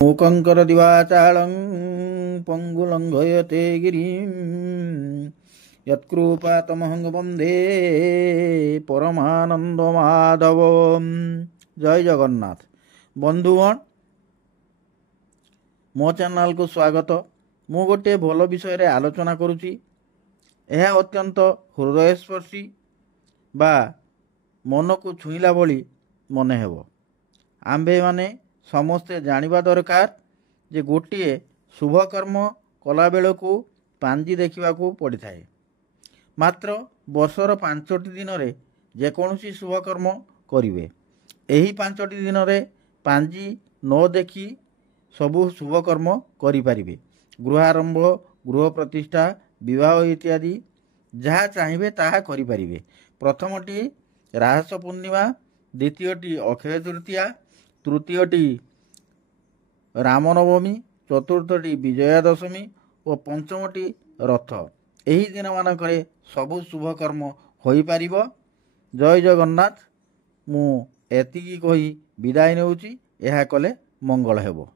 मूकं करदिवाचालं पङ्गुलङ्घयते गिरिं यत्कृपातमहं वन्दे परमानंद माधव। जय जगन्नाथ। बंधुगण, मो चैनल को स्वागत। मु गोटे भल विषय रे आलोचना करुची। यह अत्यंत हृदयस्पर्शी बा मन को छुईला भली मन हेब। आंभे माने समस्ते जानिबा दरकार जे गोटे शुभ कर्म कला बेलू पांजी देखा पड़ी थाए। मात्र वर्षर 5टी दिन रे जेकोसी शुभ कर्म करिवे। एही 5टी दिन रे पांजी न देखी सबु शुभ कर्म करि परिबे। गृहारंभ, गृह प्रतिष्ठा, विवाह इत्यादि जहाँ चाहिए ताहा करि परिबे। प्रथमटी राहस पूर्णिमा, द्वितीयटी अक्षय तृतीया, तृतीयटी रामनवमी, चतुर्थटी विजया दशमी और पंचमटी रथ। एही दिन मानकरे सबु शुभ कर्म होई पारिबो। जय जगन्नाथ। मु एतिकी कही विदाय नेउची। एहा कले मंगल हेबो।